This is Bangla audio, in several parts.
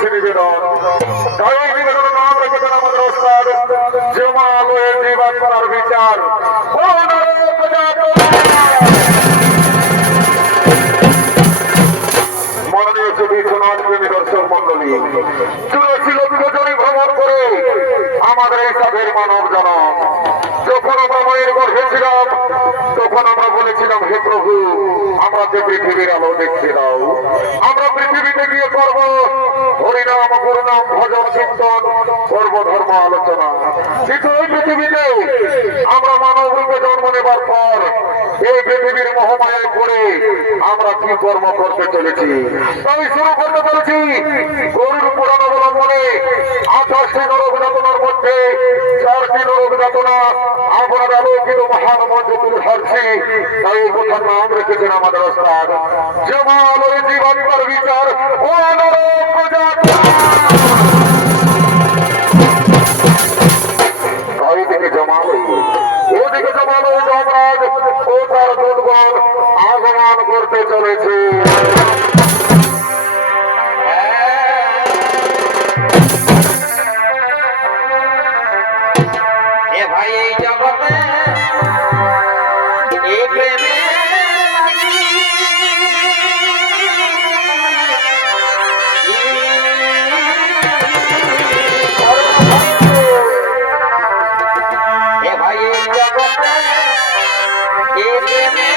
করেছে নিবেদন। তাই এই নিবেদনের নাম রেখেছেন আমাদের ওস্তাদ জমালয়ের জীবন করার বিচার। মাননীয় ছবি সমাজপ্রেমী দর্শক মন্ডলী, চুরাশি লক্ষ জনে ভ্রমণ করে আমাদের এই সাধের মানব জনক। যখন আমরা মায়ের গর্ভে ছিলাম তখন আমরা বলেছিলাম, হে প্রভু, আমরা যে পৃথিবীর আলো দেখতে দাও, আমরা পৃথিবীতে গিয়ে করব হরিনাম গুরুনাম ভজন কীর্তন, করব ধর্ম আলোচনা। কিন্তু এই পৃথিবীতে আমরা মানব রূপে জন্ম নেবার পর এই পৃথিবীর মহামায়ায় পড়ে আমরা কি কর্ম করতে চলেছি তাই শুরু করতে চলেছি গরুর পুরাণ অবলম্বনে 28টি নরক যাতনার মধ্যে 4টি নরক যাতনা আপনার আলোকিত মহান মঞ্চে তুলে ধরছি। তাই এই কথার নাম রেখেছেন আমাদের ওস্তাদ জমালয়ের জীবন করার বিচার। ও নরক যাতনা ওইদিকে জমালয়, ওদিকে জমালয় যমরাজ ও তার দূতগণ আগমন করতে চলেছে। ভাই এই জগতে এই প্রেমে ভাই এই জগতে এই প্রেমে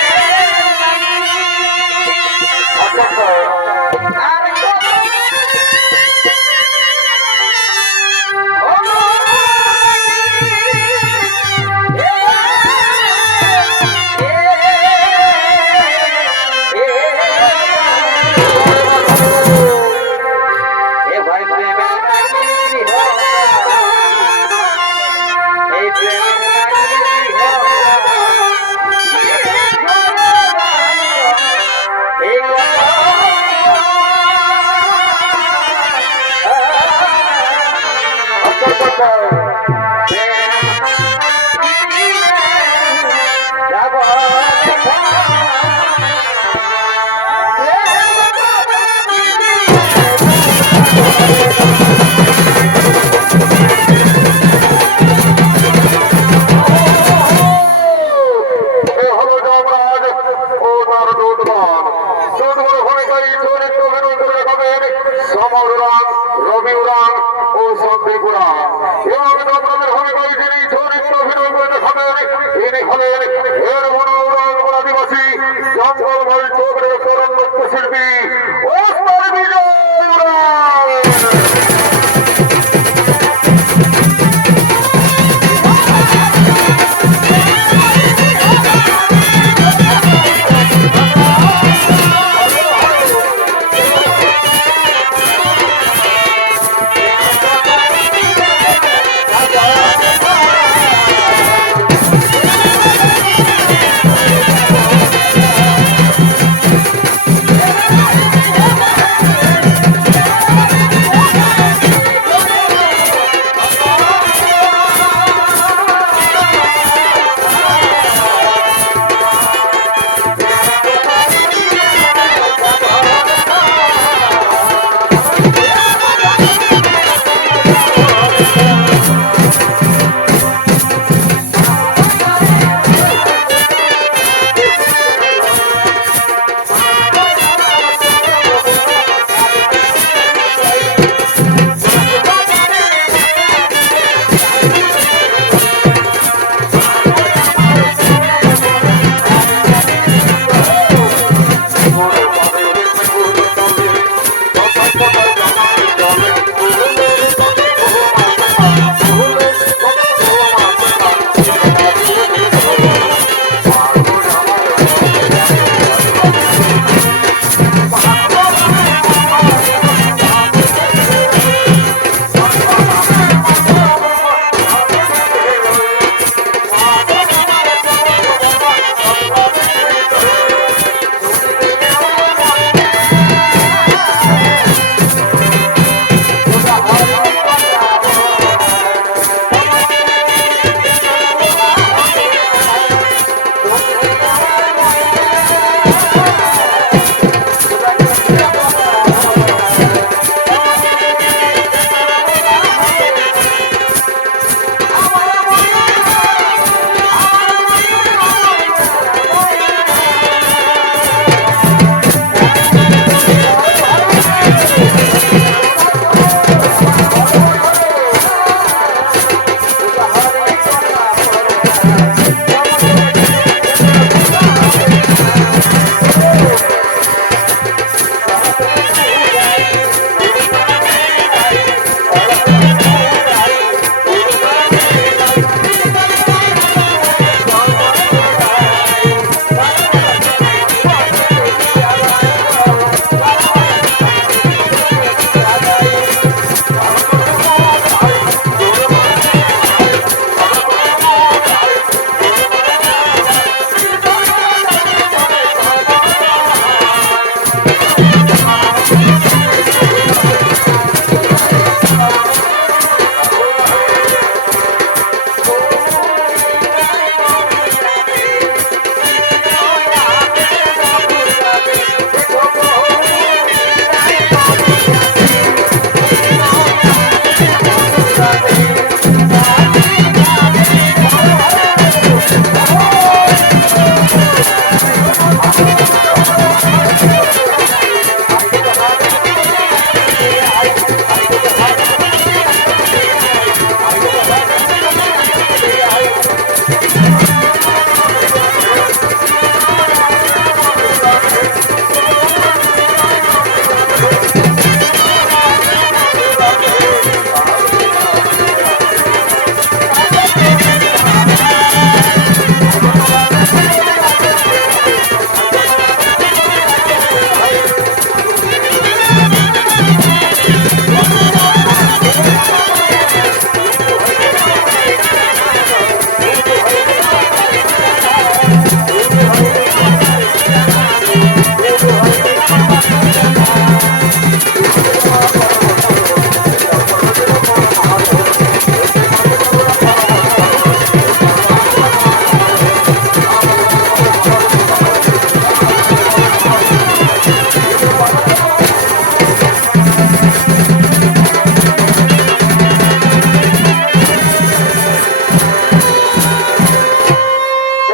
জঙ্গলময় চোখে চরণ নৃত্যশিল্পী ওস্তাদ বিজয় উড়ান।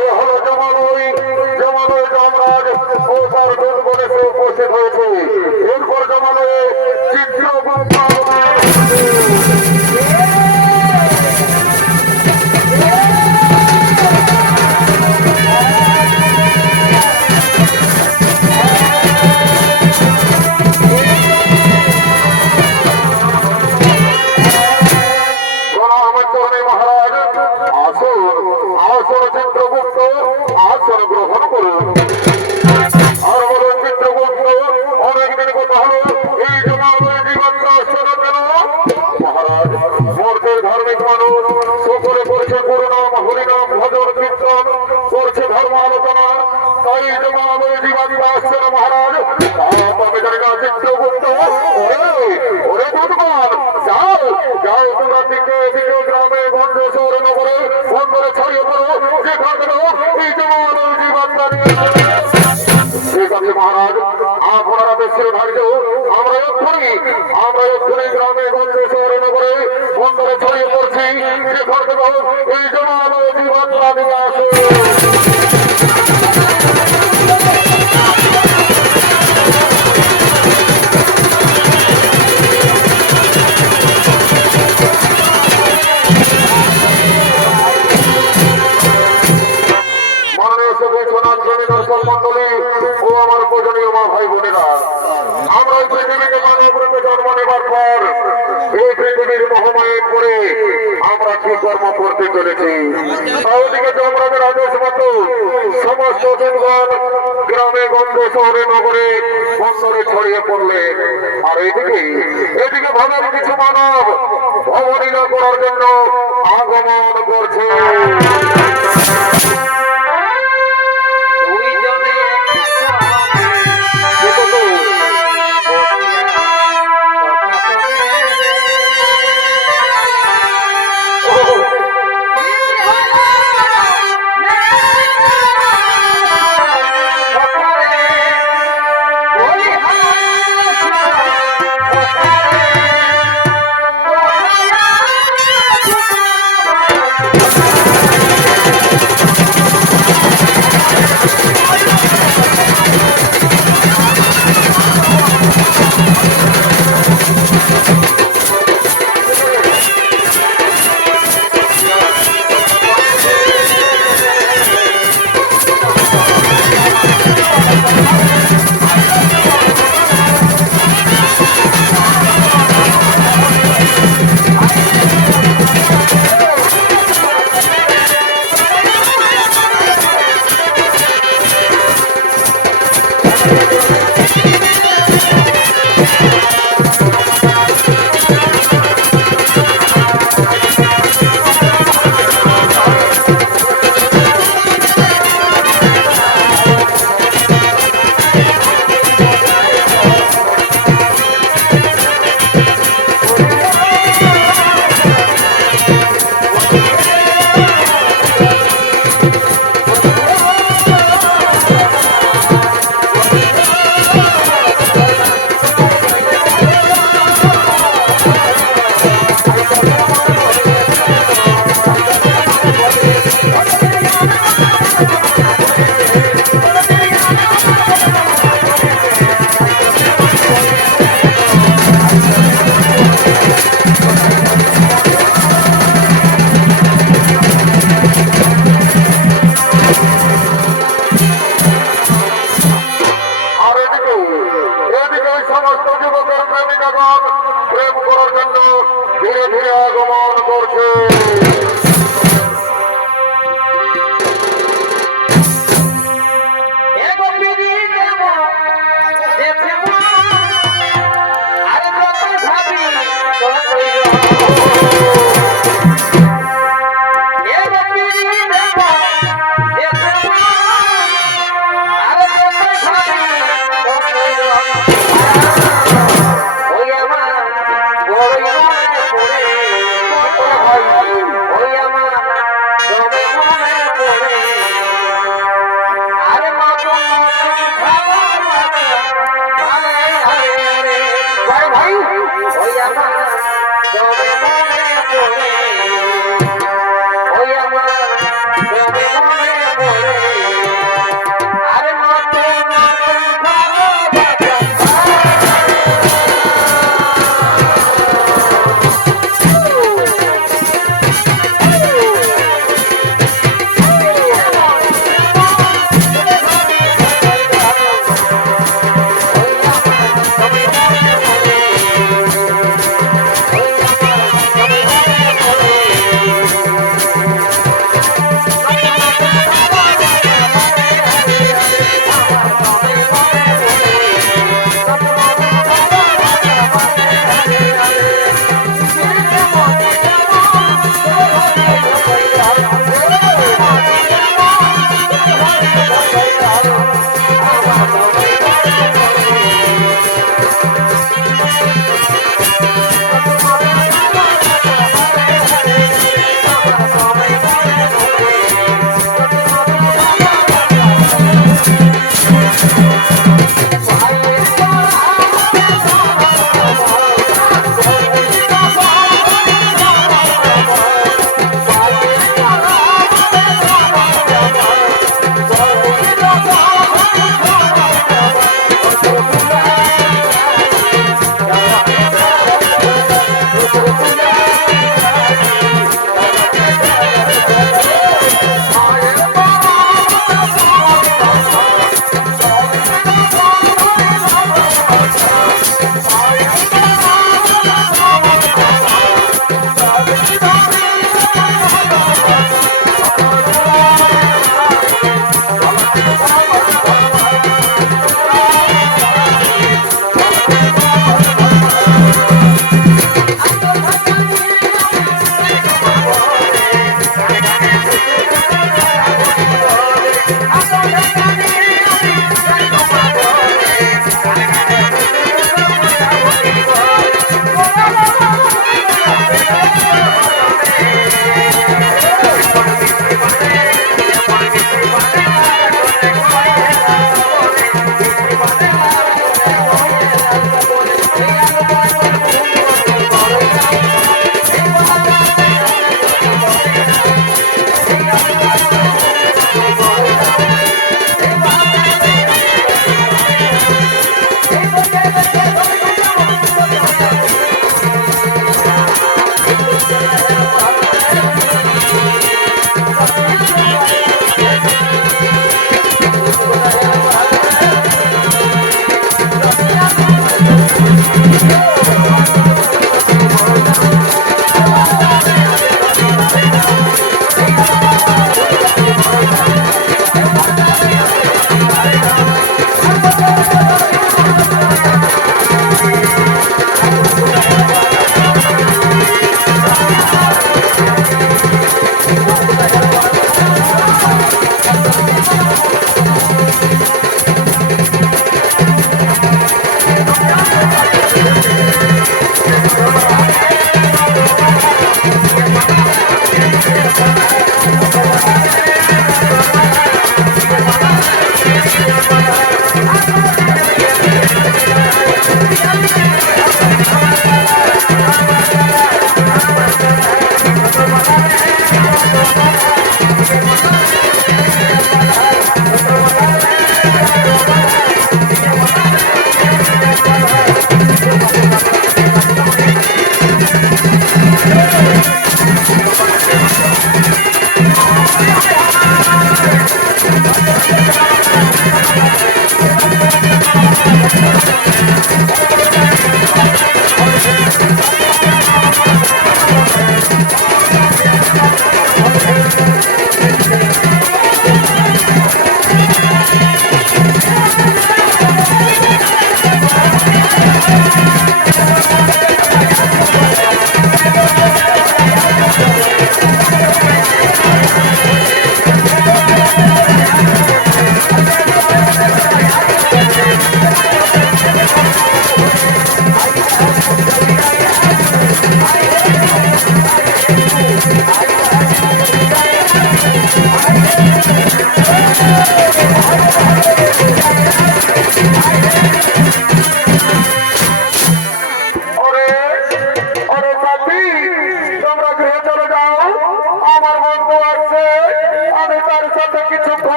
এ হলো জমালয়, জমালয় যমরাজ ও তার দূতগণ এসে উপস্থিত হয়েছে। এরপর জমালয়ে চিত্রগুপ্ত আগমন করছে। প্রণামচরণে মহারাজ, আসুন আসুন চিত্রগুপ্ত, আসন গ্রহণ করুন। আর বলুন চিত্রগুপ্ত, অনেকদিন কথা হলো এই জমালয় জীবাত্রা আসছেন কেন? মহারাজ, মর্তের ধার্মিক মানুষ সকলে করছে গুরুনাম হরিনাম ভজন কীর্তন, করছে ধর্ম আলোচনা, তাই জমালয় জীবাত্রা আসছে না মহারাজ। আমি জানি না চিত্রগুপ্ত, ওরে ওরে দুধমান, যাও যাও তোমরা দিকে এদিকে গ্রামে গঞ্জে শহরে নগরে বন্দরে ছড়িয়ে পড়ো, যেখান থেকে এই জমালয় জীবাত্রা নিয়ে আসবে। ঠিক আছে মহারাজ, আপনারা দেশের ধার্য, আমরা এক্ষুনি গ্রামে গঞ্জে শহরে নগরে বন্দরে ছড়িয়ে পড়ছি, যেখান থেকে এই জমালয় জীবাত্রা নিয়ে আসে। মাননীয় সভাপতি সোনার জমি দর্শক মন্ডলী ও আমার পূজনীয় মা ভাই বোনেরা, আমরা এই পৃথিবীতে মানব রূপে জন্ম নেবার পর এই পৃথিবীর মহামায়ের পরে আমরা কি কর্ম করতে চলেছি। ওদিকে যমরাজের আদেশ মতো সমস্ত জনগণ গ্রামে গঞ্জে শহরে নগরে বন্দরে ছড়িয়ে পড়লেন। আর এদিকে ভাবের কিছু মানব ভবনীলা করার জন্য আগমন করছে। ভাই আমার তবে মনে পড়ে ওই আমার তবে মনে পড়ে আরে নতুন নতুন ভালোবাসা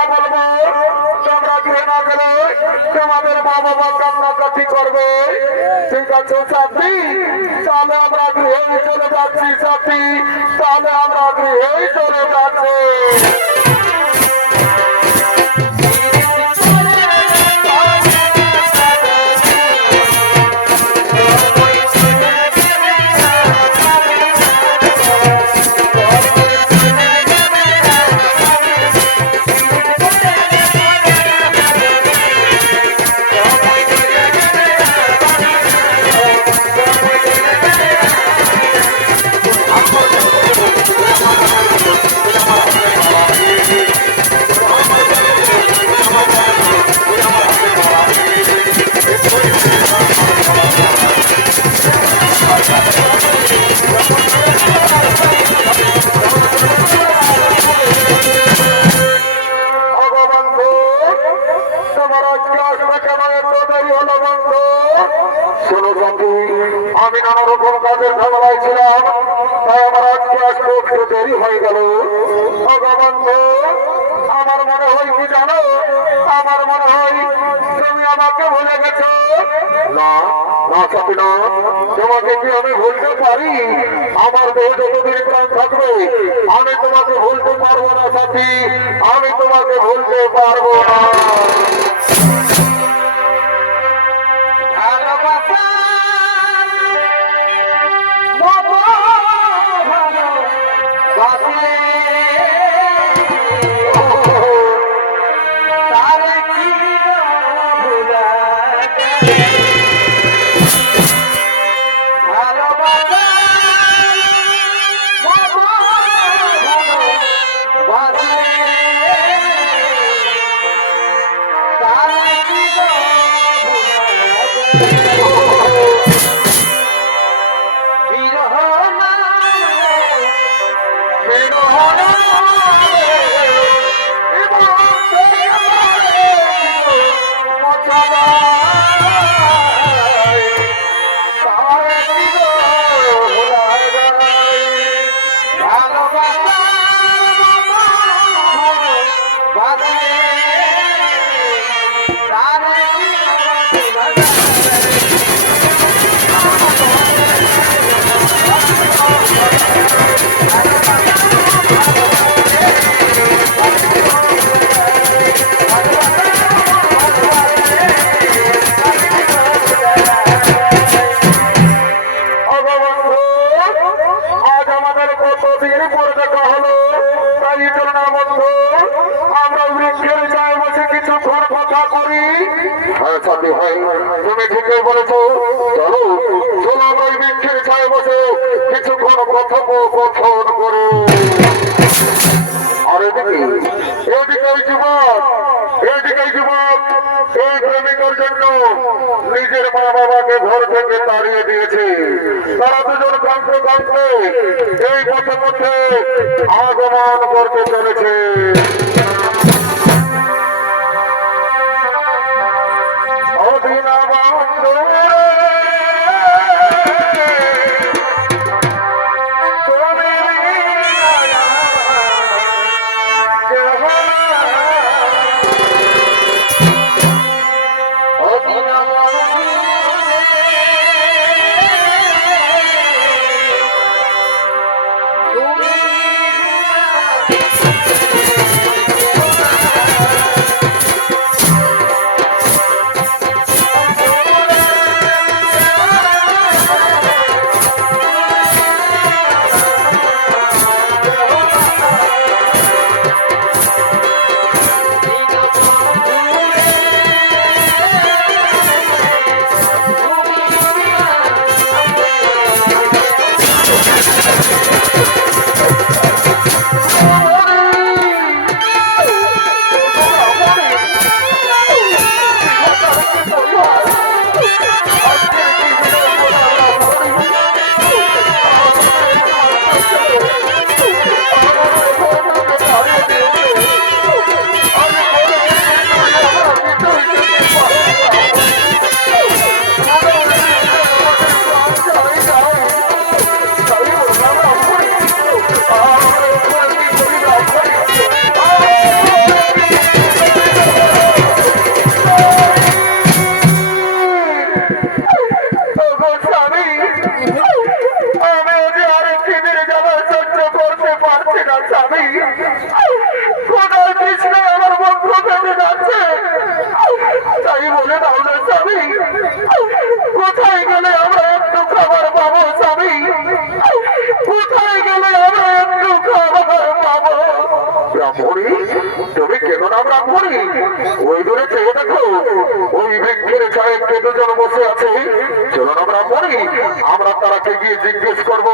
কথা বলবো, তোমরা গৃহে না গেলে তোমাদের মা বাবা কান্নাকাটি করবে। ঠিক আছে সাথী, তাহলে আমরা গৃহে চলে যাচ্ছি সাথী, তাহলে আমরা গৃহে চলে যাচ্ছি। আমি নানা রকম কাজের ঝামেলায় ছিলাম, তাই আমার আজকে আসতে একটু দেরি হয়ে গেল। ভগবন্ধু, আমার মনে হয় কি জানো, আমার মনে হয় তুমি আমাকে ভুলে গেছো। না না সাথী না, তোমাকে কি আমি ভুলতে পারি? আমার দেহ যতদিন প্রাণ থাকবে আমি তোমাকে ভুলতে পারবো না সাথী, আমি তোমাকে ভুলতে পারবো না। তুমি ঠিকই বলেছো, চলো চলো আমরা ওই বৃক্ষের ছায় বসে কিছুক্ষণ কথোপকথন করো। আর এদিকে যুবক এই প্রেমিকার জন্য নিজের মা বাবাকে ঘর থেকে তাড়িয়ে দিয়েছে। তারা দুজন কাঁদতে কাঁদতে এই পথে পথে আগমন করতে চলেছে। আমি যে আর খিদের জ্বালা সহ্য করতে পারছি না স্বামী। কোথায় কৃষ্ণ আমার বন্ধু বেঁধে যাচ্ছে, তাই বলে দাও না স্বামী, কোথায় গেলে আমরা একটু খাবার পাবো স্বামী, কোথায় গেলে আমরা একটু খাবার পাবো? ব্রাহ্মণী, তুমি কেন না ব্রাহ্মণী? ওই দূরে চেয়ে দেখো, ওই বৃক্ষের ছায় কে দুজন বসে আছে। চলো না ব্রাহ্মণী, আমরা তারাকে গিয়ে জিজ্ঞেস করবো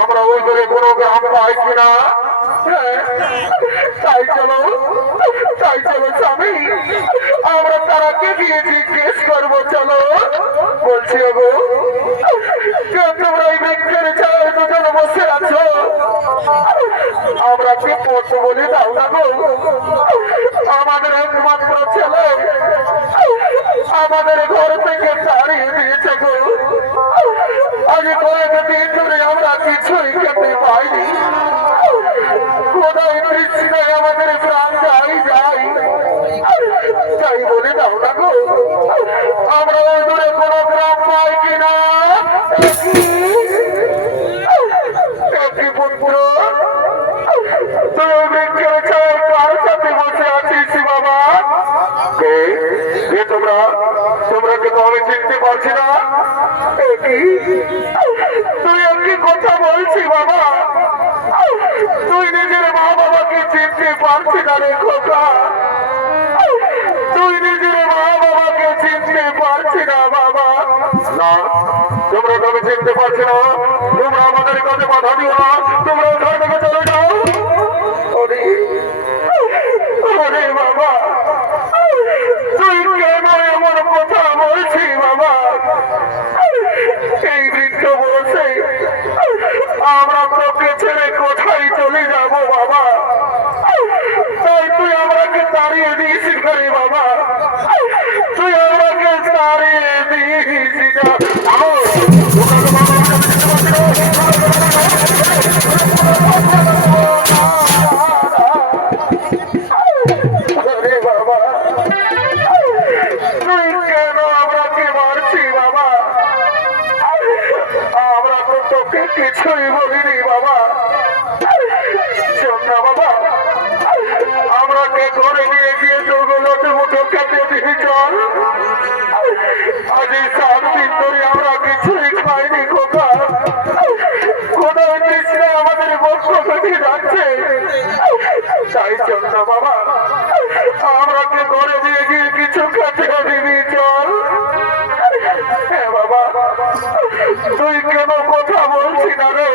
আমরা ওই দূরে কোনো গ্রাম পাই কিনা। তাই চলো, তাই চলো স্বামী, আমরা তারাকে গিয়ে জিজ্ঞেস করবো। চলো বলছি গো, তোমরা ওই বৃক্ষের ছায় দুজন বসে আছো, আমরা কি পড়তে বলে দাও না গো? আমাদের একমাত্র ছেলে আমাদের ঘর থেকে তাড়িয়ে দিয়েছে গো। আজ কয়েকদিন ধরে আমরা কিছুই খেতে পাইনি। কোথায় তৃষ্ণায় আমাদের প্রাণ যাই যাই, তাই বলে দাও না গো, আমরা ওই দূরে কোনো গ্রাম পাই কিনা। একই পুত্র, তুই বৃক্ষের ছায় কার সাথে বসে আছিস বাবা? কে তোমরা? তোমরা কে তো আমি চিনতে পারছি না। তুই একই কথা বলছি বাবা, তুই নিজের মা বাবাকে চিনতে পারছি না রে খোকা, তুই নিজের মা বাবাকে চিনতে পারছি না বাবা। না, তোমরা তবে চিনতে পারছি না, তোমরা আমাদের কাছে বাধা দিও না, তোমরা ওখান থেকে চলে যাও। ওরে ওরে বাবা, তুই কেন এমন কথা বলছি বাবা? এই বৃদ্ধ বসে আমরা তোকে ছেড়ে কোথায় চলে যাব বাবা? তাই তুই আমাকে তাড়িয়ে দিস ঘরে বাবা, তুই আমাকে তাড়িয়ে দিস না। বাবা, তুই কেন আমাকে মারছি বাবা? আমরা তো তোকে কিছুই বলিনি বাবা। না বাবা, আমরা কে ঘরে নিয়ে গিয়ে তোগুলোতে মুঠো খেতে দিবি চল। আজ এই 7 দিন ধরে আমরা কিছুই খাইনি খোকা, কোথাও কৃষ্ণা আমাদের বক্ষ কেটে যাচ্ছে। তাই চল না বাবা, আমরা কে ঘরে নিয়ে গিয়ে কিছু খেতে দিবি চল। হ্যাঁ বাবা, তুই কেন কথা বলছি না রে?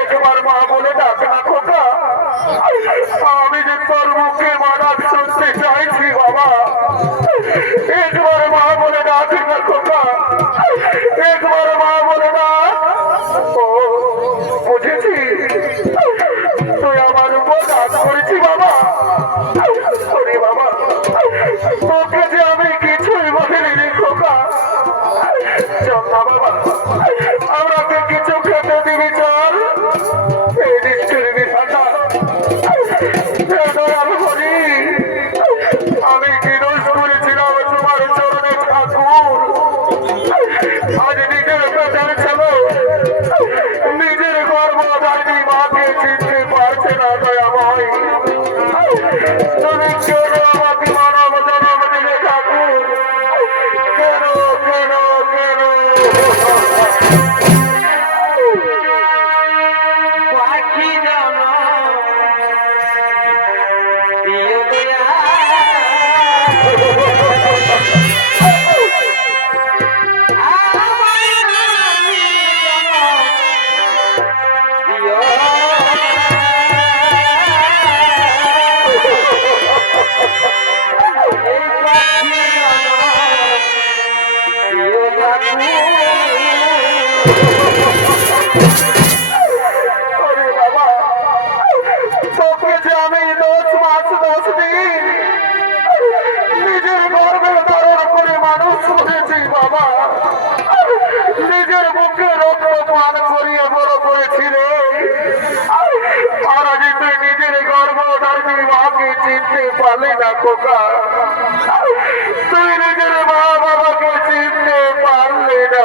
একবার মা বলে ডাক না খোকা, আমি যে তোর মুখে মা ডাক শুনতে চাইছি বাবা। একবার মা বলে ডাক না খোকা, একবার মা বলে ডাক। ও বুঝেছি, তুই আমার উপর ডাক করেছি বাবা। ওরে বাবা, তোকে যে আমি কিছুই বলিনি রে খোকা। চল না বাবা, আমাকে কিছু খেতে দিবি চল। এই নিশ্চয় বিধাতা, আমি কি দোষ করেছিলাম তোমার চরণে ঠাকুর? আজ নিজের পেটের ছেলে নিজের গর্ভধারিণী মাকে চিনতে পারছে না দয়াময়। তুমি কেন আমাকে মানব জন্ম দিলে ঠাকুর? কেন কেন কেন? পাখি জানো প্রিয় দয়া, আমার নামি জানো প্রিয়, এই পাখি জানো প্রিয় জানো। ওরে বাবা, তোকে যে আমি 10 মাস 10 দিন নিজের গর্ভে ধারণ করে মানুষ করেছি বাবা, নিজের মুখে রক্ত পান করিয়ে বড় করেছিল। আর আজ তুই নিজের গর্ভধারিণী মাকে চিনতে পারলি না খোকা, তুই নিজের মা বাবাকে চিনতে পারলি না।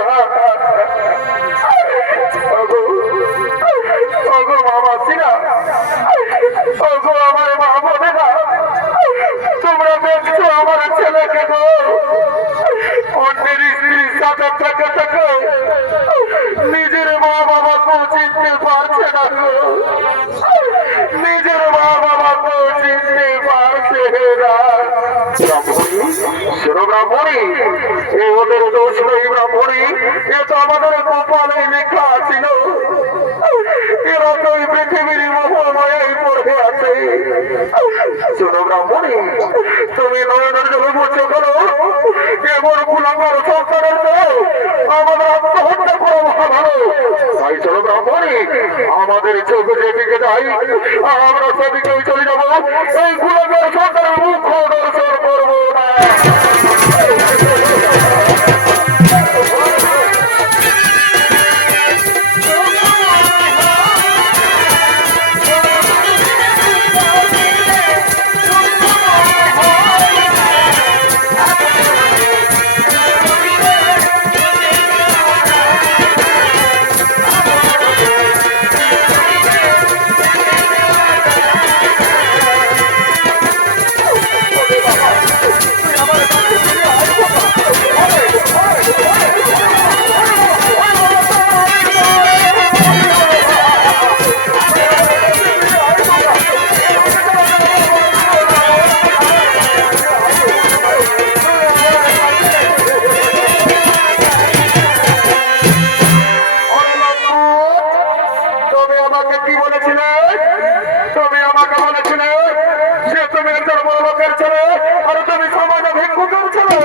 চিনতে পারছে না গো। নিজের মা বাবাকেও চিনতে পারছে না। ব্রাহ্মণী, শোনো ব্রাহ্মণী, এ ওদের দোষ নেই ব্রাহ্মণী, এ তো আমাদের কপালে লেখা ছিল। এরা তো এই পৃথিবীর মোহমায়ায় পড়ে আছে। শোনো ব্রাহ্মণী, তুমি নয়নের জলে বসে করো, এমন কুলাঙ্গার সংসারের চেয়ে আমাদের আত্মহত্যা করো ভালো। তাই চলো ব্রাহ্মণী, আমাদের চোখ যেদিকে যাই আমরা সেদিকেই চলে যাবো। এই কুলাঙ্গার সংসারের মুখ দর্শন করবো না। তুমি আমাকে কি বলেছিলে? তুমি আমাকে বলেছিলে যে তুমি একজন বড় লোকের ছেলে আর তুমি সমাজে ভিক্ষুকের ছেলে।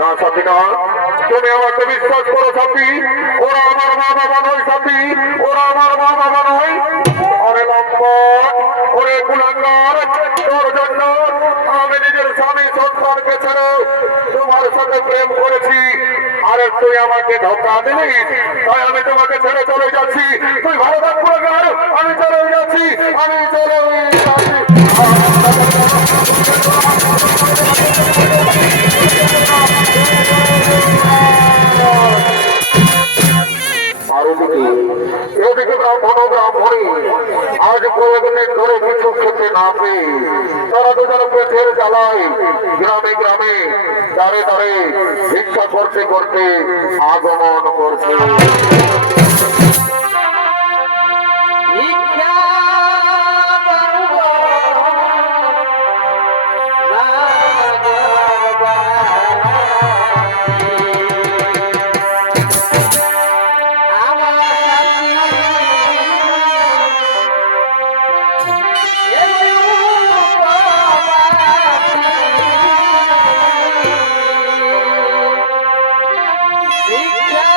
না সাথী না, তুমি আমাকে বিশ্বাস করো সাথী, ওরা আমার মা বাবা নয় সাথী, ওরা আমার মা বাবা নয়। আরে লম্পট, ওরে কুলাঙ্গার, তোর জন্য আমি নিজের স্বামী সন্তানকে ছেড়ে তোমার সাথে প্রেম করেছি। আরে তুই আমাকে ধোকা দিলি, তাই আমি তোমাকে ছেড়ে চলে যাচ্ছি। তুই ভালো থাক কুলাঙ্গার, আমি চলে যাচ্ছি, আমি চলে যাচ্ছি। আর এদিকে ব্রাহ্মণ ও ব্রাহ্মণী আজ কয়েকদিন ধরে কিছু খেতে না পেয়ে তারা দুজন পেটের জ্বালায় গ্রামে গ্রামে দাঁড়ে দাঁড়ে ভিক্ষা করতে করতে আগমন করছে। ভিক্ষা পাবো না যাবা। আমার ভিক্ষা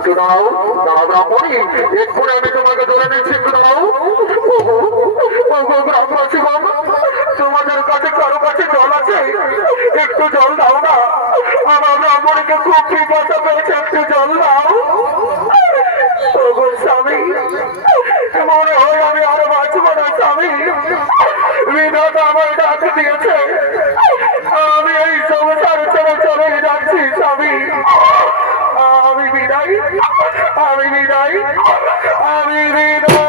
একটু দাঁড়াও, দাঁড়াও ব্রাহ্মণী, এক্ষুনি আমি তোমাকে ধরে নিচ্ছি, একটু দাঁড়াও। ওগো, ওগো গ্রামবাসীগণ, তোমাদের কাছে কারো কাছে জল আছে? একটু জল দাও না, আমার ব্রাহ্মণীকে খুব পিপাসা পেয়েছে, একটু জল দাও। ওগো স্বামী, মনে হয় আমি আর বাঁচবো না স্বামী, বিধাতা আমার ডাক দিয়েছে, আমি এই সংসার ছেড়ে চলে যাচ্ছি স্বামী। আমি বিদায়, আমি বিদায়, আমি বিদায়।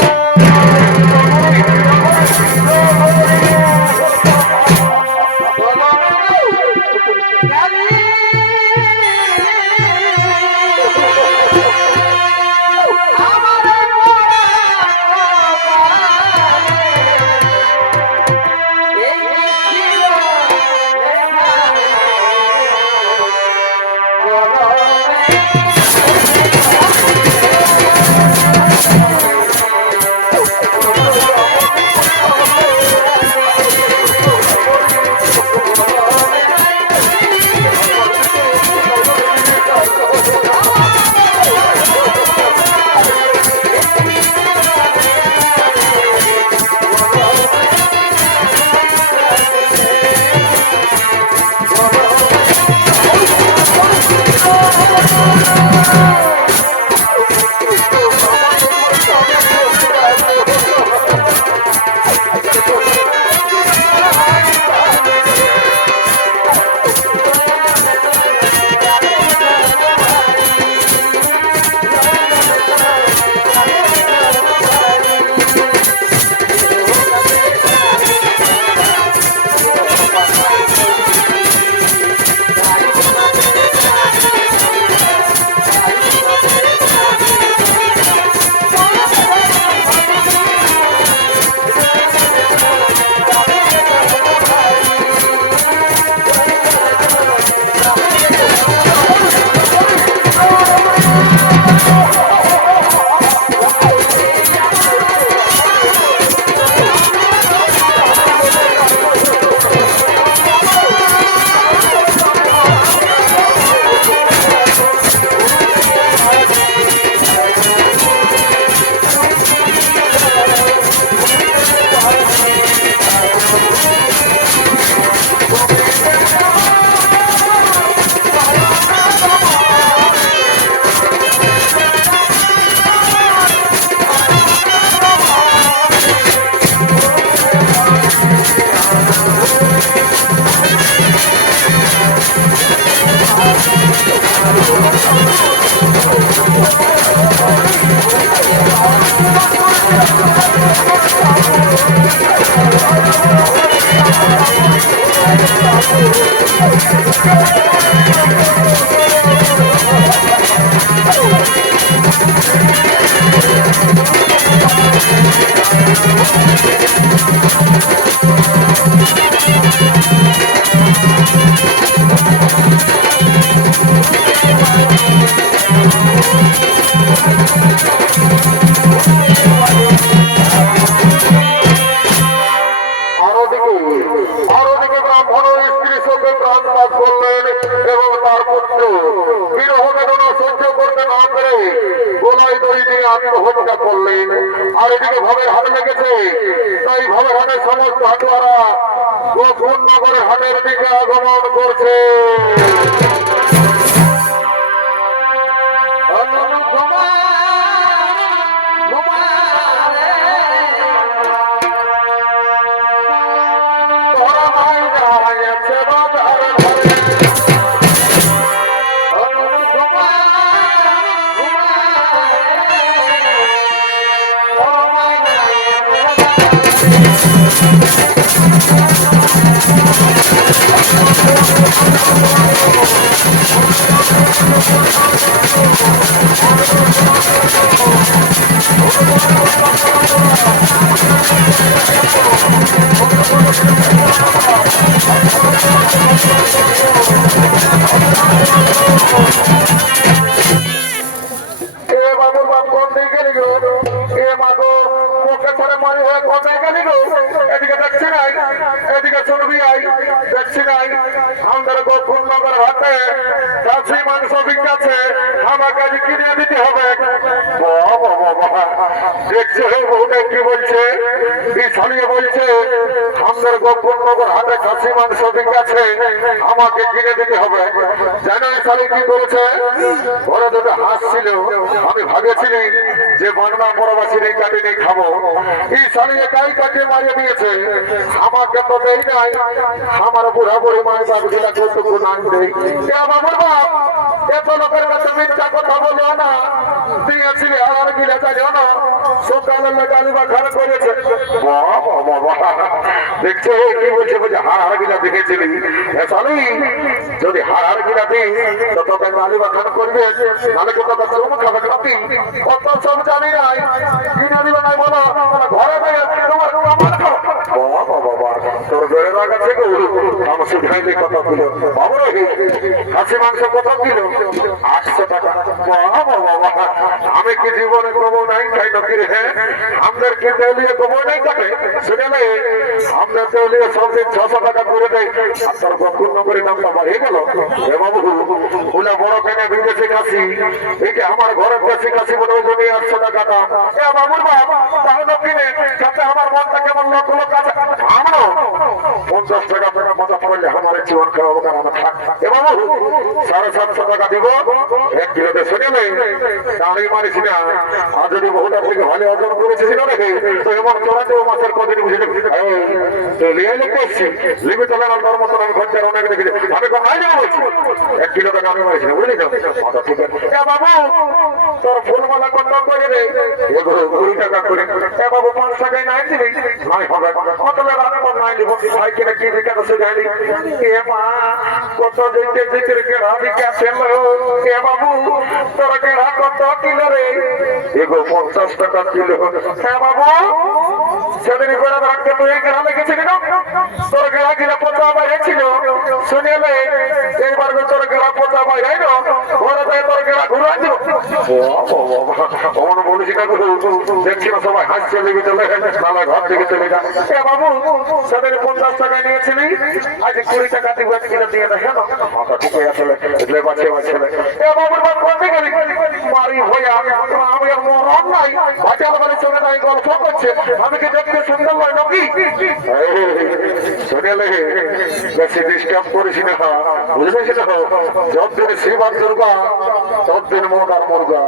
আরদিকে ব্রাহ্মণ স্ত্রী শোকে প্রাণপাত করলেন এবং তার পুত্র বিরহ বেদনা সহ্য করতে না পেরে গোলায় দড়ি দিয়ে আত্মহত্যা করলেন। আর এদিকে ভবের হাট লেগেছে, তাই ভবের হাটের সমস্ত হাটুয়ারা গোকুল নগরের হাটের দিকে আগমন করছে। লোকের ছেড়ে মারি হয়ে কোথায় গেলি গো? এদিকে দেখছি নাই, এদিকে শুনবি আই, দেখছি নাই আমাদের গোকুলনগর হাটে কাছে মাংস বিকাছে, আমাকে আজ কিনে দিতে হবে। বাবা বাবা, দেখছে বহুটা কি বলছে, এই শালিয়ে বলছে আমাদের গোকুলনগর হাটে কাছে মাংস বিকাছে, আমাকে কিনে দিতে হবে। জানো এই শালি কি বলছে? ওরা দুটো হাসছিল, আমি ভাবেছিলি যে বাংলা পরবাসীর এই কাটি নিয়ে খাবো, এই শালিয়ে গাই কাটিয়ে মারিয়ে দিয়েছে, আমাকে তো দেই নাই। আমার বুড়া বুড়ি মায়ের বাবুগুলা কতটুকু নাম দেই। বাবুর বাপ, এত লোকের কাছে মিথ্যা কথা বলো না, দিয়েছিলি আর গিলে চালিও না, সকালে গালিবা খার করেছে। দেখছো কি বলছে, বলছে হার গিলা দেখেছিলি, শালি যদি হার গিলা দিস তো তোকে গালিবা খার করবে, নাহলে তো তোকে চুমু খাবে খাবি। কত সব জানি নাই, কিনে দিবে নাই বলো, ঘরে তোমার আমার তোর বেড়ে লাগাচ্ছে গো, আমার শুধাইলে কথা দিল বাবু রে, খাসি মাংস কত দিল? 800 টাকা। বাবা, আমি কি জীবনে কবো নাই খাই নাকি রে? আমাদের কি দেউলিয়ে কবো নাই কাটে? শুনেলে আমাদের দেউলিয়ে সবদিন 600 টাকা করে দেয়, আর তোর গোকুলনগরের নামটা বাড়িয়ে গেল। এ বাবু, ওলা বড় কেনে বিদেশি খাসি, এই যে আমার ঘরের দেশি খাসি বলে ওই জমি 800 টাকা দাম। এ বাবুর বাপ, তাহলে কিনে সাথে আমার মনটা কেমন লোক লোক আছে। আমরাও 50 টাকা পেটা মজা পড়লে আমার জীবন খাওয়াবো, কারণ আমার থাক। এ বাবু 750 টাকা দিব 1 কিলোতে। শুনে নেই দাঁড়িয়ে মারিস না, আর যদি বহুটা থেকে ভালো অর্জন করেছিস না রেখে, তো এমন চড়াতেও মাছের কদিন বুঝে লিয়ে লিখতে এসছি, লিখে চলে না তোর মতন আমি ঘন্টার অনেক দেখেছি, আমি কম নাই যাবো বলছি 1 কিলো টাকা আমি মারিস না, বুঝলি তো? আচ্ছা ঠিক আছে। এ বাবু, তোর ফুলমালা কত করে রে? 20 টাকা করে। এ বাবু 5 টাকায় নাই দিবি? নাই হবে, কতলে রাত পর নাই দিব ভাই, কিনা কি দিকে তো সেখানে। এ মা, কত দিতে দিতে কেড়া দিকে ফেল। এ বাবু, তোর কেড়া কত কিলো রে? 50 টাকা কিলো। হ্যাঁ বাবু, সেদিন করে রাখতে তুই কেড়া লেগেছিলি না? তোর কেড়া কিনা পচা বাইরে ছিল, শুনেলে এইবার তোর কেড়া পচা বাইরে না, ঘরে যায় তোর কেড়া ঘুরে দিব। অমন বলেছি না, দেখছি না সবাই হাসছে, লেগে চলে নালা ঘর থেকে চলে যা। এ বাবু, সেদিন 50 টাকায় নিয়েছিলি, আজ 20 টাকা দিব, 1 কিলো দিয়ে দেখ। মাথা ঠিক হয়ে আসলে এগুলো বাঁচে বাঁচে। এ বাবুর বাপ করতে গেলি মারি হইয়া, আমি আর মরণ নাই, বাঁচার বাড়ি চলে নাই, গল্প করছে, আমি কি দেখতে সুন্দর নয় নাকি? শুনেলে বেশি ডিস্টার্ব করিস না, বুঝবে সেটা? যতদিন শিব আর দুর্গা, ততদিন মন আর মুরগা,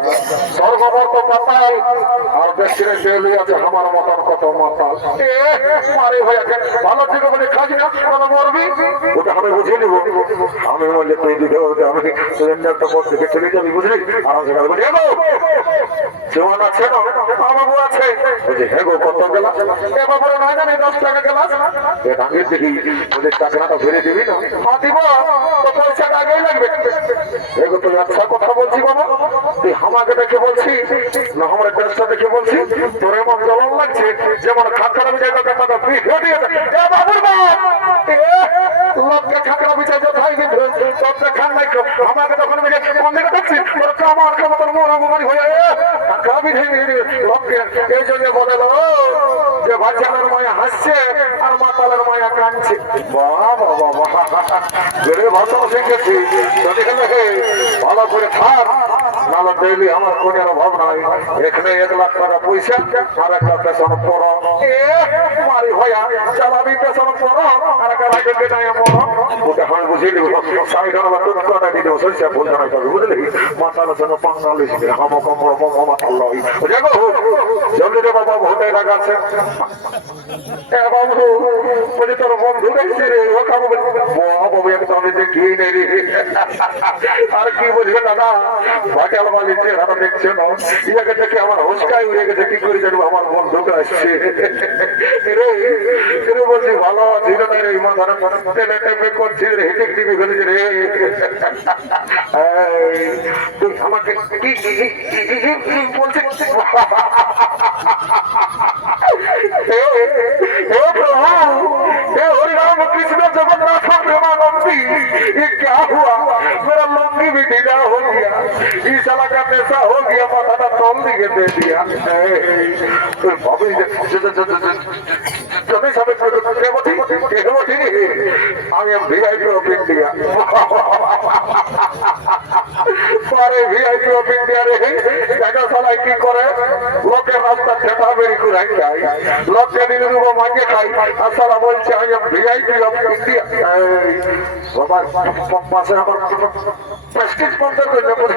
স্বর্গবর্ত পাতাল, আর দেশের দেউলি আছে আমার মতন কত মাতাল। মারি হইয়া ভালো থেকে বলে খাস না, কোনো মরবি, ওটা আমি বুঝে নিব। আমি বললে তুই দিতে হবে, আমি সিলিন্ডারটা পর থেকে চলে যাবি, বুঝলি? আর সেটা বলি এগো জীবন আছে না, বাবু আছে। বলছি হ্যাঁ গো, কত গেলাস? এ বাবু না জানি 10 টাকা গেলাস। আগের দেখি ওদের টাকাটা ফিরে দিবি না? হ্যাঁ দিব, তো পয়সাটা আগেই লাগবে। এগো তুই আচ্ছা কথা বলছি বাবা, তুই আমাকে দেখে বলছি না আমার দেশটা দেখে বলছি? তোর এমন জ্বলন লাগছে যেমন খাতরা বিজয় কথাটা তুই ঘটিয়ে। বাবুর বাপ, লোককে খাতরা বিজয় কোথায় কিন্তু তোর খান নাই, আমাকে তখন মন্দিরে দেখছি তোর আমার মতন মরমারি হয়ে খাতরা বিজয় লোককে এই জন্য বলে যে বাচ্চাদের মায়া হাসছে আর মাতালের মায়া কাঁদছে। বাবা বাবা, ভাষা শিখেছি, ভালো করে থাক, নাহলে ডেইলি আমার কোনের অভাব নাই। এখানে 1 লাখ টাকা পয়সা আর একটা পেছন পড়ো, মারি হইয়া চালাবি পেছন পড়ো, আর একটা রাখবে নাই মরো, ওটা আমি বুঝিয়ে দিব। 60 টাকা টাকা দিয়ে দেবো, সরিষা ফুল জানাই পাবে, বুঝলি? মাতালের সঙ্গে পাঙ্গালি হামো কমর মাতাল দেখো জলদি রে বাবা, ভোটে রাখাচ্ছে। বাবু বলি তোর বন্ধু দেখছি রে, ও কাবু বাবু একদম আমি দেখি নেই রে। আর কি বলবে দাদা, ভাটাল মালিক চেহারা দেখছে না, ইয়াকে দেখে আমার হোসকাই উড়ে গেছে, কি করে জানবো আমার বন্ধুকে আসছে রে। বলছি ভালো ছিল না রে, মাথার তেলে টেপে করছি রে, হেঁটে টিভি ফেলেছি রে। তুই আমাকে কি বলছি? हरिराम कृष्ण जगन्नाथ प्रेमानंदी, ये क्या हुआ? मेरा लंगी भी ढीला हो गया। इस साला का पैसा हो गया माथा तोल दिए दे दिया बाबू जब सब I am VIP of India পরে ভিআইপি অফ ইন্ডিয়া রে দেখা সালাই কি করে লোকের রাস্তা ঠেটা বেরি করে যায় লোককে দিলে রুবো মাইকে খাই আসলে বলছে I am VIP of India বাবা পাশে আমার প্রেস্টিজ স্পন্সর করে পড়ে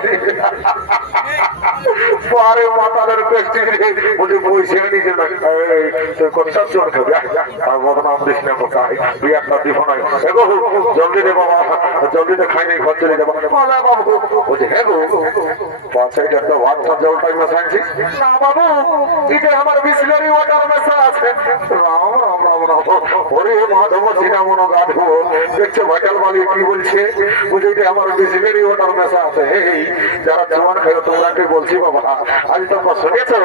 পরে মাতালের প্রেস্টিজ রে বলে পয়সা নিয়ে না তুই কোনটা চোর খাবে আর বদনাম দিস না কোথায় বিয়ারটা দিব না এগো জলদি রে বাবা জলদি তো খাই নাই ঘর চলে যাবো বলে বাবু বলছে হ্যাঁ গো পাঁচাই একটা ওয়াটার জলটাই মেশাইছি না বাবু এটা আমার বিসলারি ওয়াটার মেশা আছে রাম রাম রাম রাম ওরে মাধব সিনামন গাধব দেখছো ভাটাল বালি কি বলছে বুঝে এটা আমার বিসলারি ওয়াটার মেশা আছে এই যারা জওয়ান খায় তোমরাকে বলছি বাবা আজ তো শুনেছো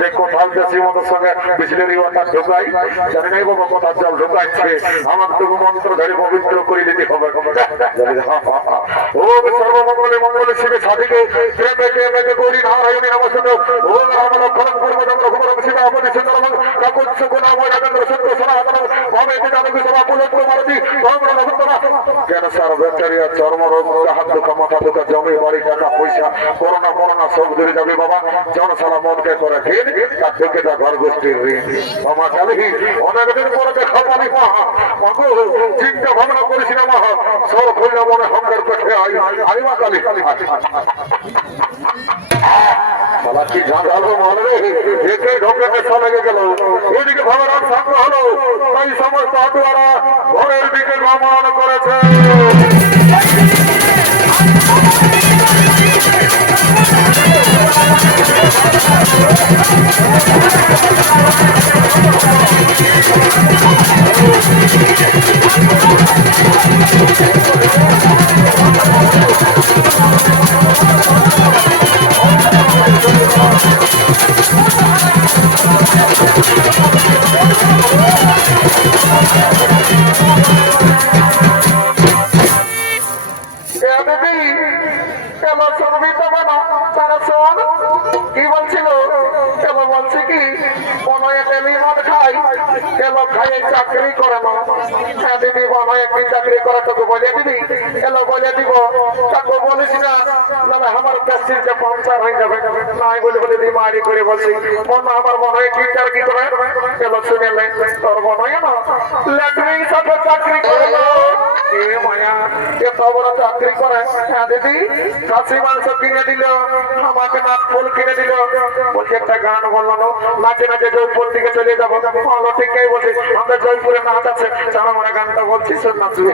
যে কোথাও দেশি মদের সঙ্গে বিসলারি ওয়াটার ঢোকাই জানি নাই বাবা কোথাও জল ঢোকাচ্ছে আমার তো মন্ত্র ধরে পবিত্র করে দিতে হবে ও সর্বমঙ্গলে মঙ্গলে শিবে সাধিকে প্রেমে প্রেমে গৌরী নারায়ণী নমস্তে ও রাম লক্ষ্মণ পূর্বদম রঘুবরম শিবা অপতি সুন্দরম কাকুৎস গুণাময় রাজেন্দ্র সত্য সনাতন মমেতি জানকী সভা পুলত্র মারতি ভ্রমণ রঘুত্তমা ক্যান্সার ব্যাকটেরিয়া চর্মরোগ হাত দুঃখ মাথা দুঃখ জমি বাড়ি টাকা পয়সা করোনা মরোনা সব দূরে যাবে বাবা জনসালা মনকে করে ঋণ তার থেকে তা ঘর গোষ্ঠীর ঋণ মামা চালি অনেকদিন পরে দেখা পালি মা মাগো চিন্তা ভাবনা করিস না মা সব খুললে মনে হঙ্কার পেটে আইমা কালী সালা কি ঝাঁঝালো মনে রে একে ঢোকে পেশা লেগে গেল এদিকে ভগবান সাঙ্গ হলো তাই সমস্ত আটুয়ারা ঘরের দিকে গমন করেছে কি বলছিল বলছে কি বনয়ে মদ খাই এলো খাইয়ে চাকরি করে না হ্যাঁ দিদি বনয়ে কি চাকরি করে তোকে বলে দিবি এলো বলে দিব তাকে বলিস না মানে আমার প্যাস্টিজটা পাংচার হয়ে যাবে নাই বলে বলে দি মারি করে বলছি মনে আমার বনয়ে কি চাকরি করে এলো শুনে তোর বনয়ে না ল্যাট্রিন সাথে চাকরি করে না এ মায়া এত বড় চাকরি করে হ্যাঁ দিদি খাসি মাংস কিনে দিল আমাকে নাক ফুল কিনে দিল বলছে একটা গান বললো নাচে নাচে জয়পুর দিকে চলে যাবো ভালো ঠিকই বলছি আমাদের জয়পুরে নাচ আছে চালা মনে গানটা বলছি শোন না তুই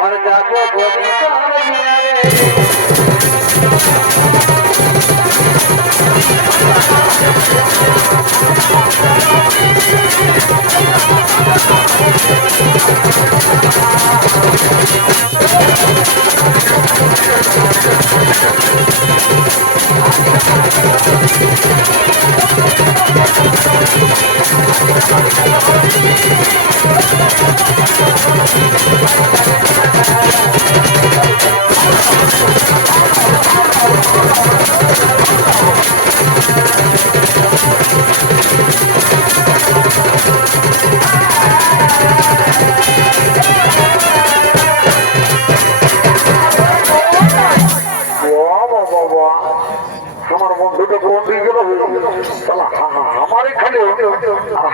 मर जाबो আমার বন্ধুটা বন্ধু গেল আমার এখানে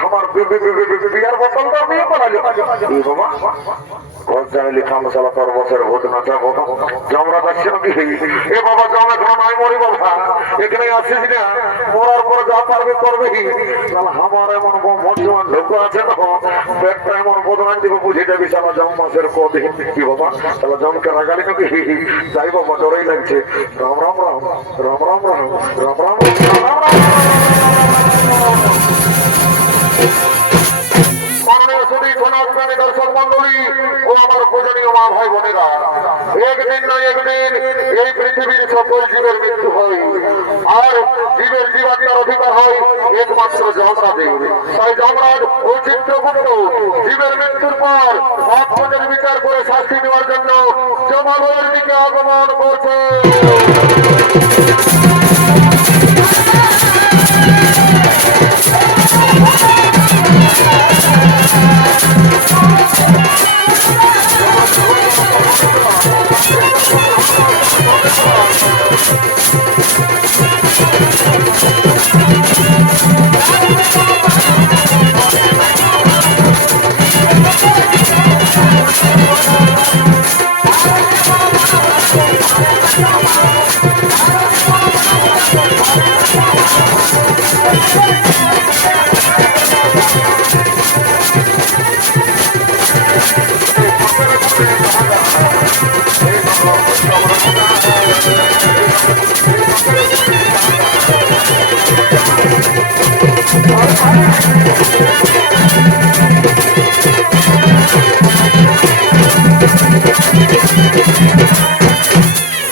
আমার বিয়ার বোতলটা নিয়ে পালালো বাবা ঘর জানে লিখা মশলা 4 বছর ভোট না যাবো জমরা যাচ্ছে নাকি এ বাবা জমা এখন নাই মরি বাবা এখানে আসিস না মরার করে যা পারবে করবে কি আমার এমন মধ্যমান ঢোক আছে না পেটটা এমন বদনান দিব বুঝে যাবি সালা জম মাসের কদে কি বাবা সালা জমকে রাগালি নাকি যাই বাবা ডরেই লাগছে রাম রাম রাম রাম রাম রাম রাম রাম রাম রাম দর্শক মন্ডলী ও আমার পূজনীয় মা ভাই বোনেরা, একদিন না একদিন এই পৃথিবীর সকল জীবের মৃত্যু হয়, আর জীবের জীবাত্মার অধিকার হয় একমাত্র যমরাজের। তাই যমরাজ ও চিত্রগুপ্ত জীবের মৃত্যুর পর পাপের বিচার করে শাস্তি দেওয়ার জন্য যমালয়ের দিকে আগমন করছে।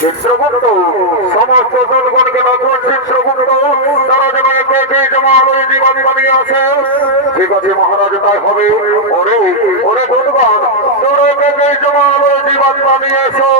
চিত্রগুপ্ত সমস্ত দুর্গণকে নতুন চিত্রগুপ্ত তারা যেন একে জমালয়ের জীবন বানিয়ে আসে। ঠিক আছে মহারাজ, তাই হবে। ওরে ওরে দুর্গণ, তোরা একে জমালয়ের জীবন বানিয়ে এসো।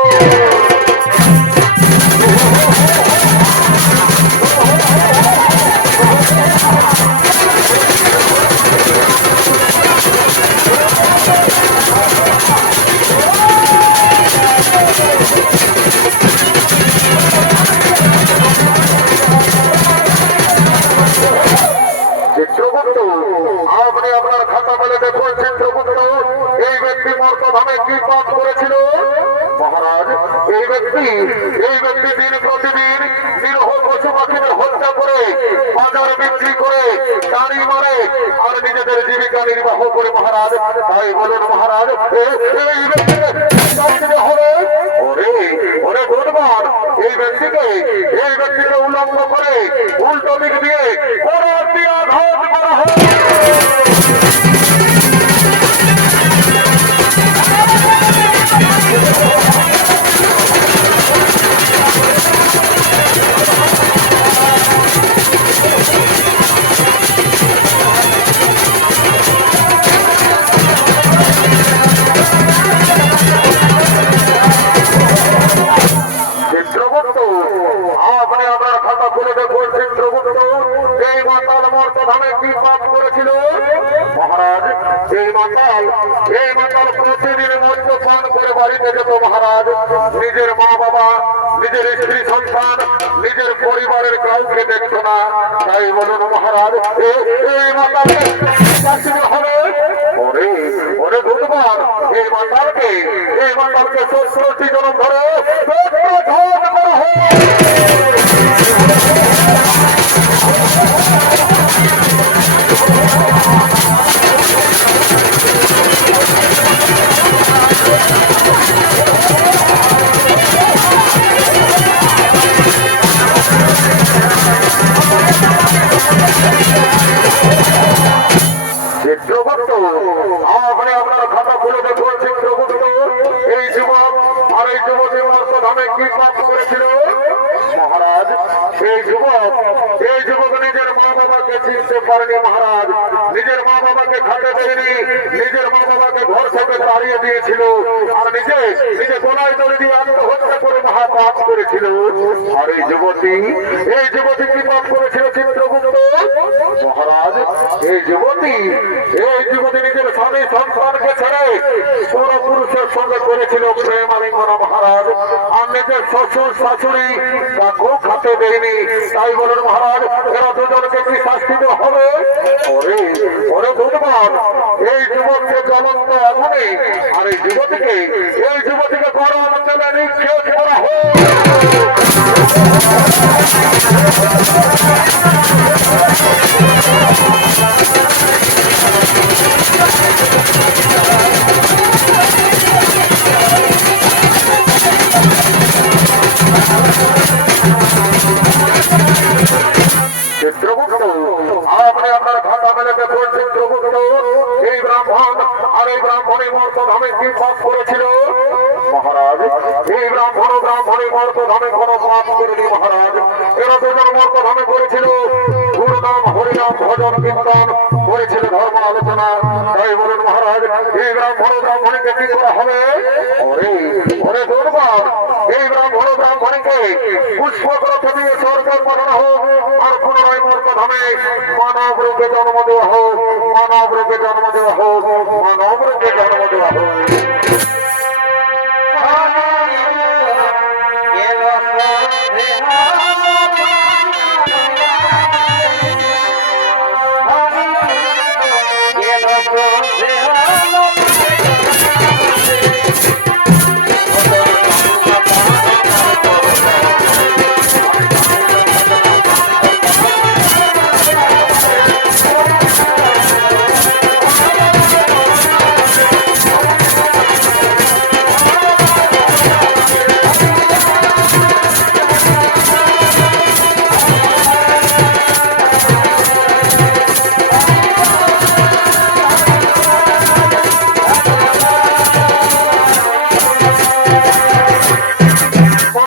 চিত্রগুপ্ত, আপনি আপনার খাতা বলে দেখুন চিত্রগুপ্ত এই ব্যক্তি মর্তধামে কি পাপ করেছিল। মহারাজ, এই ব্যক্তি দিন প্রতিদিন নিরহ পশু পাখিদের হত্যা করে বাজার বিক্রি করে গাড়ি মারে আর নিজেদের জীবিকা নির্বাহ করে। মহারাজ, তাই বলুন মহারাজ, এই ব্যক্তিকে হবে। ওরে ওরে বুধবার, এই ব্যক্তিকে উলঙ্গ করে উল্টো দিক দিয়ে আঘাত করা হয়। চিত্রগুপ্ত, আপনি আপনার খাতা খুলে দেখুন চিত্রগুপ্ত এই মাতাল মর্তধামে কি পাপ করেছিল। মহারাজ, এই মাতাল প্রতিদিন মদ্যপান করে বাড়িতে যেত। মহারাজ, নিজের মা বাবা, নিজের স্ত্রী সন্তান, নিজের পরিবারের কাউকে দেখতো না। তাই বলুন মহারাজ, এই মাতালকে হবে। ওরে ওরে বুধবার, এই মাতালকে 70টি জনম ধরে করা হয়। চিত্রগুপ্ত, আপনি আপনার খাতা খুলে দেখুন চিত্রগুপ্ত এই যুবক আর এই যুবতী মর্তধামে কি পাপ করেছিল। মহারাজ, এই যুবক নিজের মা বাবাকে চিনতে পারেনি। মহারাজ, নিজের মা বাবাকে খাটে দেয়নি, নিজের মা বাবাকে ঘর থেকে তাড়িয়ে দিয়েছিল আর নিজে গলায় দড়ি দিয়ে আত্মহত্যা করে মহাপাপ করেছিল। আর এই যুবতী কি পাপ করেছিল চিত্রগুপ্ত। মহারাজ, এই যুবতী নিজের স্বামী সন্তানকে ছেড়ে পরপুরুষের সঙ্গে করেছিল প্রেম আলিঙ্গন। মহারাজ, আর নিজের শ্বশুর শাশুড়ি তাকেও খাতে দেয়নি। তাই বলুন মহারাজ, এরা দুজনকে কি শাস্তি দেওয়া হবে। ওরে ওরে বুধবার, এই যুবককে জ্বলন্ত আগুনে আর এই যুবতীকে গরম তেলে নিক্ষেপ করা হয়। চিত্রগুপ্ত আপনি আপনার খাতা মেলে দেখুন চিত্রগুপ্ত এই ব্রাহ্মণ আর এই ব্রাহ্মণী মর্ত ধামে কি পাপ করেছিল মহারাজ? এই ব্রাহ্মণী মর্ত ধামে কোন পাপ করেনি মহারাজ। এরা দুজন মর্ত ধামে করেছিল গুরুনাম হরিনাম ভজন কীর্তন করেছিল ধর্ম আলোচনা। তাই বলুন মহারাজ এই ব্রাহ্মণীকে কি করা হবে? ওরে দুর্বার এই ব্রাহ্মণীকে পুষ্পগ্রথ দিয়ে স্বর্গে পাঠানো হোক আর পুনরায় মর্ত ধামে মানব রূপে জন্ম দেওয়া হোক, মানব রূপে জন্ম দেওয়া হোক, মানব রূপে জন্ম দেওয়া হোক।